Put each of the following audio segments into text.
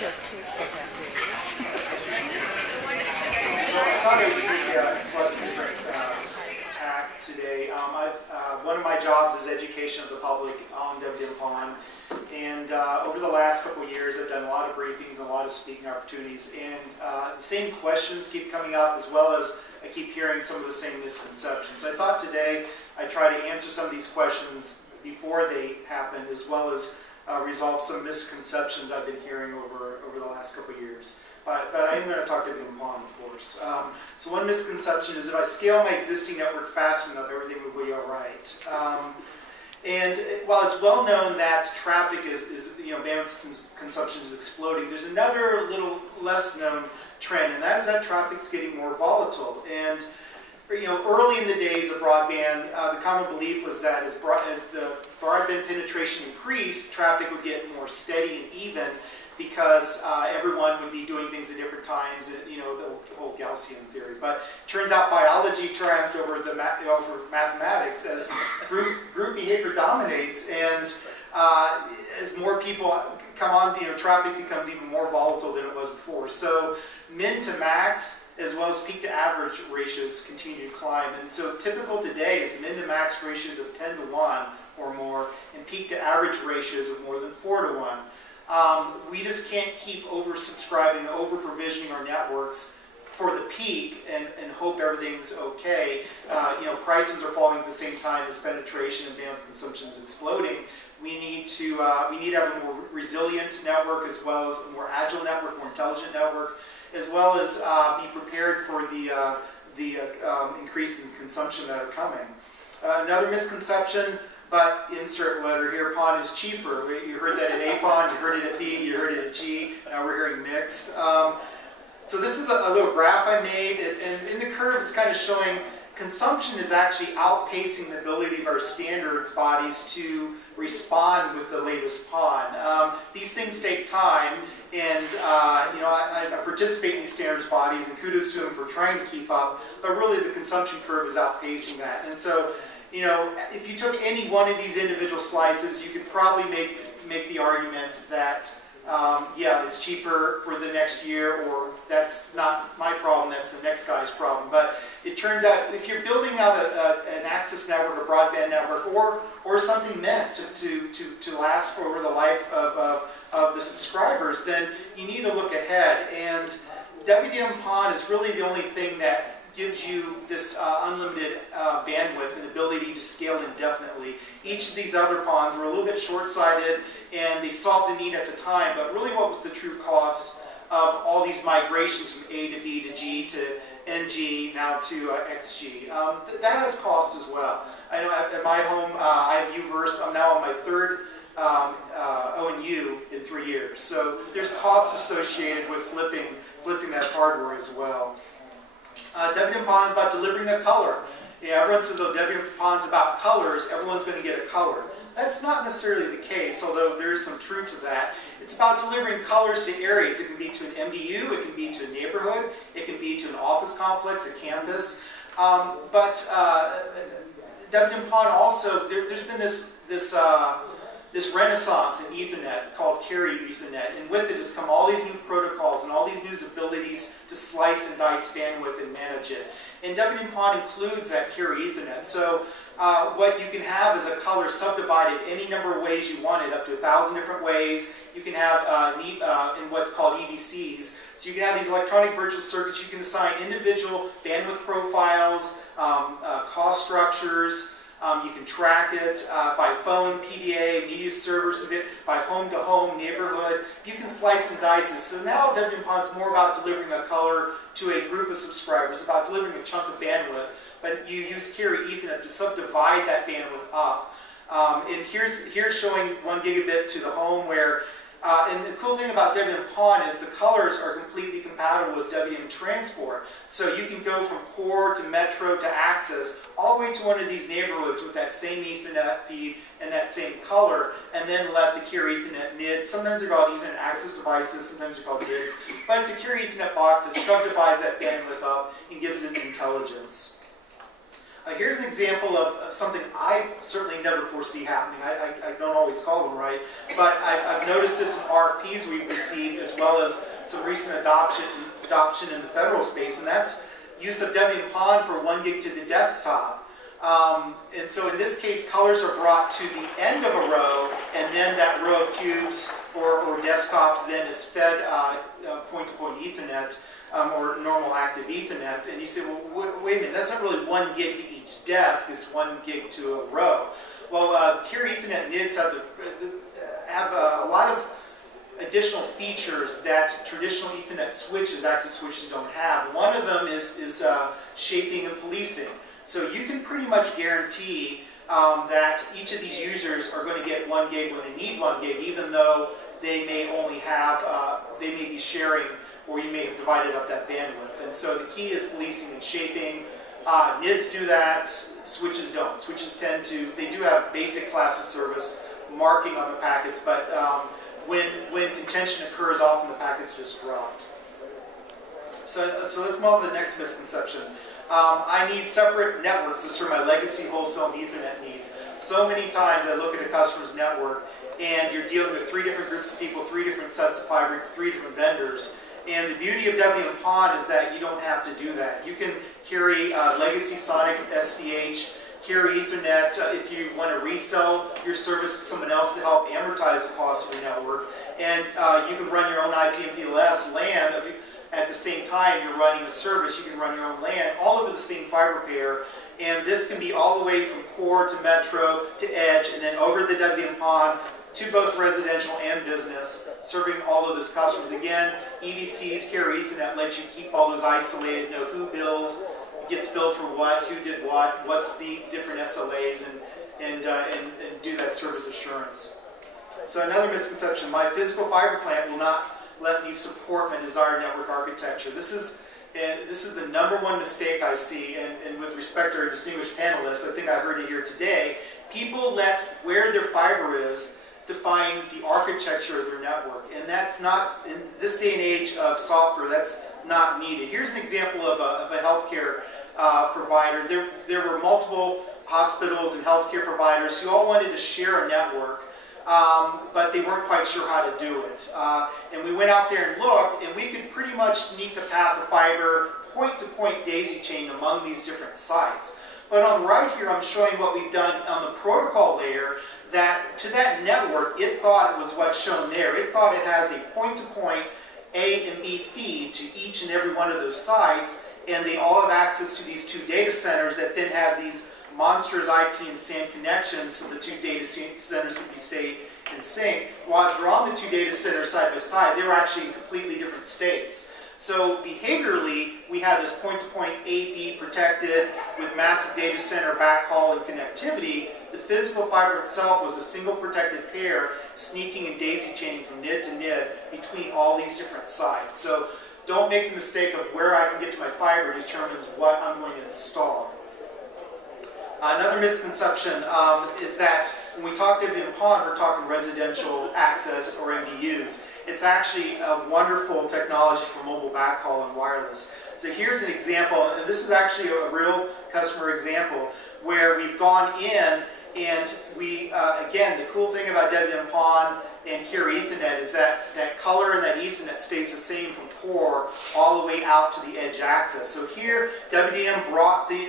those kids get that big? So I thought it would be a slightly different tack today. One of my jobs is education of the public on WDM-PON. And over the last couple of years, I've done a lot of briefings and a lot of speaking opportunities. And the same questions keep coming up, as well as I keep hearing some of the same misconceptions. So I thought today I'd try to answer some of these questions before they happen, as well as resolve some misconceptions I've been hearing over the last couple of years. But I am going to talk to WDM-PON, of course. So one misconception is if I scale my existing network fast enough, everything will be all right. And while it's well known that traffic bandwidth consumption is exploding, there's another little less known trend, and that is that traffic's getting more volatile. And early in the days of broadband, the common belief was that as the broadband penetration increased, traffic would get more steady and even, because everyone would be doing things at different times, the whole Gaussian theory. But turns out biology triumphed over mathematics as group behavior dominates, and as more people come on, traffic becomes even more volatile than it was before. So min to max, as well as peak to average ratios continue to climb. And so typical today is min to max ratios of 10 to 1 or more, and peak to average ratios of more than 4 to 1. We just can't keep oversubscribing, over-provisioning our networks for the peak and hope everything's okay. Prices are falling at the same time as penetration and bandwidth consumption is exploding. We need to have a more resilient network, as well as a more agile network, more intelligent network, as well as be prepared for the increases in consumption that are coming. Another misconception, but insert letter here, PON is cheaper. You heard that at A-PON, you heard it at B, you heard it at G, now we're hearing mixed. So this is a little graph I made, and in the curve it's kind of showing consumption is actually outpacing the ability of our standards bodies to respond with the latest PON. These things take time, and I participate in these standards bodies, and kudos to them for trying to keep up, but really the consumption curve is outpacing that. And so, if you took any one of these individual slices, you could probably make the argument that, yeah, it's cheaper for the next year, or that's not my problem, that's the next guy's problem. But it turns out, if you're building out an access network, a broadband network, or something meant to last for over the life of the subscribers, then you need to look ahead. And WDM-PON is really the only thing that gives you this unlimited bandwidth and ability to scale indefinitely. Each of these other PONs were a little bit short-sighted, and they solved the need at the time, but really what was the true cost of all these migrations from A to B to G to NG, now to XG? That has cost as well. I know at my home, I have U-verse. I'm now on my third ONU in 3 years. So there's costs associated with flipping that hardware as well. WDM-PON is about delivering a color. Everyone says, oh, WDM-PON is about colors, everyone's going to get a color. That's not necessarily the case, although there is some truth to that. It's about delivering colors to areas. It can be to an MDU, it can be to a neighborhood, it can be to an office complex, a campus. But WDM-PON also, there's been this renaissance in Ethernet called carrier Ethernet, and with it has come all these new protocols and all these new abilities to slice and dice bandwidth and manage it. And WDM-PON includes that carrier Ethernet. So what you can have is a color subdivided any number of ways you want it, up to 1,000 different ways. You can have in what's called EVCs. So you can have these electronic virtual circuits. You can assign individual bandwidth profiles, cost structures. You can track it by phone, PDA, media servers, by home-to-home, neighborhood. You can slice and dice this. So now WDM-PON is more about delivering a color to a group of subscribers, about delivering a chunk of bandwidth, but you use carrier Ethernet to subdivide that bandwidth up. And here's showing 1 gigabit to the home, where and the cool thing about WDM-PON is the colors are completely compatible with WDM transport. So you can go from core to metro to access all the way to one of these neighborhoods with that same Ethernet feed and that same color, and then let the carrier Ethernet NID. Sometimes they're called Ethernet access devices, sometimes they're called NIDs. But it's a carrier Ethernet box that subdivides that bandwidth up and gives it intelligence. Here's an example of something I certainly never foresee happening. I don't always call them right, but I've noticed this in RFPs we've received, as well as some recent adoption in the federal space, and that's use of WDM-PON for 1 gig to the desktop. And so in this case, colors are brought to the end of a row, and then that row of cubes or desktops then is fed point-to-point Ethernet, or normal active Ethernet. And you say, well, wait a minute, that's not really 1 gig to each desk, it's 1 gig to a row. Well, pure Ethernet NIDs have a lot of additional features that traditional Ethernet switches, active switches, don't have. One of them is shaping and policing. So you can pretty much guarantee that each of these users are going to get 1 gig when they need 1 gig, even though they may only have, they may be sharing, or you may have divided up that bandwidth. And so the key is policing and shaping. NIDs do that, switches don't. Switches tend to, they do have basic class of service marking on the packets, but when contention occurs, often the packets just dropped. So let's move on to the next misconception. I need separate networks to serve my legacy wholesale and Ethernet needs. So many times I look at a customer's network and you're dealing with 3 different groups of people, 3 different sets of fiber, 3 different vendors. And the beauty of WDM-PON is that you don't have to do that. You can carry legacy Sonic SDH, carry Ethernet if you want to resell your service to someone else to help amortize the cost of your network. And you can run your own IP and PLS LAN. At the same time you're running a service, you can run your own LAN all over the same fiber pair. And this can be all the way from core to metro to edge, and then over the WDM-PON to both residential and business, serving all of those customers. Again, EVCs, carry Ethernet, lets you keep all those isolated, know who gets billed for what, who did what, what's the different SLAs, and do that service assurance. So another misconception, my physical fiber plant will not let me support my desired network architecture. This is the #1 mistake I see, and with respect to our distinguished panelists, I think I heard it here today. People let where their fiber is define the architecture of their network, and that's not, in this day and age of software, that's not needed. Here's an example of a healthcare provider. There were multiple hospitals and healthcare providers who all wanted to share a network, but they weren't quite sure how to do it. And we went out there and looked, and we could pretty much sneak the path of fiber point-to-point daisy chain among these different sites. But on the right here, I'm showing what we've done on the protocol layer, that to that network, it thought it was what's shown there. It thought it has a point-to-point A and B feed to each and every one of those sites, and they all have access to these 2 data centers that then have these monstrous IP and SAN connections, so the 2 data centers would stay in sync. While they're on the 2 data centers side by side, they were actually in completely different states. So behaviorally, we had this point-to-point A-B protected with massive data center backhaul and connectivity. The physical fiber itself was a single protected pair, sneaking and daisy chaining from NID to NID between all these different sites. So don't make the mistake of where I can get to my fiber determines what I'm going to install. Another misconception is that when we talk WDM-PON, we're talking residential access or MDUs. It's actually a wonderful technology for mobile backhaul and wireless. So here's an example, and this is actually a real customer example, where we've gone in and we, again, the cool thing about WDM-PON and carry Ethernet is that that color and that Ethernet stays the same from core all the way out to the edge access. So here, WDM brought the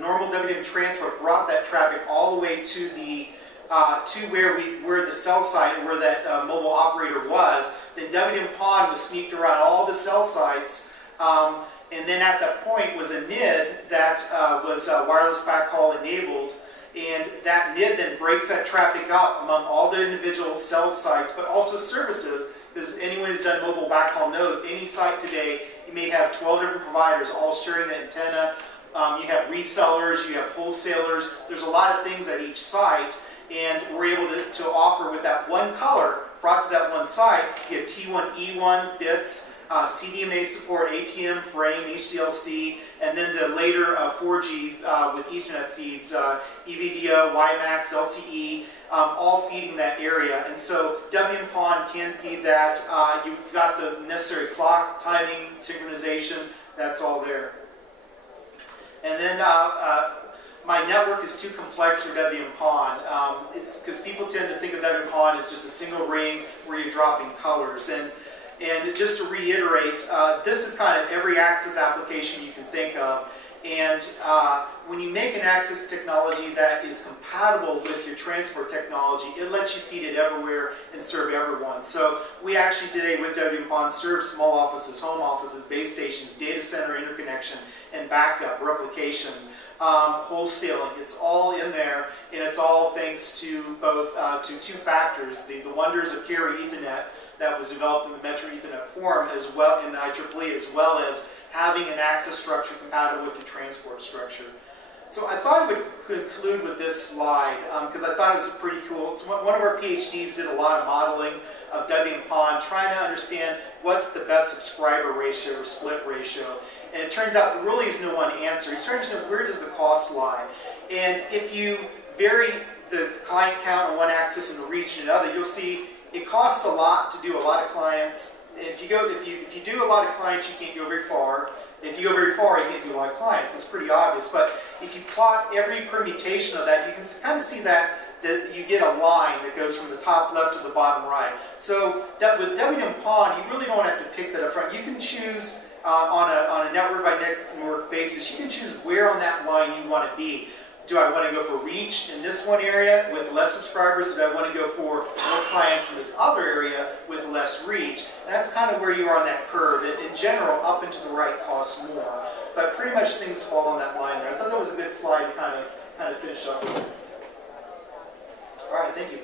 normal WDM transfer, brought that traffic all the way to the to where the cell site, where that mobile operator was. Then WDM-PON was sneaked around all the cell sites, and then at that point was a NID that was wireless backhaul enabled, and that NID then breaks that traffic up among all the individual cell sites, but also services, because anyone who's done mobile backhaul knows any site today, you may have 12 different providers all sharing the antenna. You have resellers, you have wholesalers, there's a lot of things at each site, and we're able to offer with that one color brought to that one site. You have T1, E1 bits, CDMA support, ATM, frame, HDLC, and then the later 4G with Ethernet feeds, EVDO, WiMAX, LTE, all feeding that area. And so WDM-PON can feed that. You've got the necessary clock, timing, synchronization, that's all there. And then my network is too complex for WDM-PON. It's because people tend to think of WDM-PON as just a single ring where you're dropping colors. And just to reiterate, this is kind of every access application you can think of. And when you make an access technology that is compatible with your transport technology, it lets you feed it everywhere and serve everyone. So we actually today with WDM-PON serve small offices, home offices, base stations, data center interconnection, and backup, replication, wholesaling. It's all in there, and it's all thanks to both to two factors: the wonders of carrier Ethernet that was developed in the Metro Ethernet Forum, as well in the IEEE, as well as having an access structure compatible with the transport structure. So I thought I would conclude with this slide because I thought it was pretty cool. It's one of our PhDs did a lot of modeling of WDM-PON, trying to understand what's the best subscriber ratio or split ratio. And it turns out there really is no one answer. He's trying to understand where does the cost lie. And if you vary the client count on one axis and the reach in another, you'll see it costs a lot to do a lot of clients. If you do a lot of clients, you can't go very far. If you go very far, you can't do a lot of clients. It's pretty obvious. But if you plot every permutation of that, you can kind of see that you get a line that goes from the top left to the bottom right. So with WDM-PON, you really don't have to pick that up front. You can choose on a network by network basis. You can choose where on that line you want to be. Do I want to go for reach in this one area with less subscribers? Do I want to go for more clients in this other area with less reach? And that's kind of where you are on that curve. In general, up and to the right costs more. But pretty much things fall on that line there. I thought that was a good slide to kind of finish up with. All right, thank you.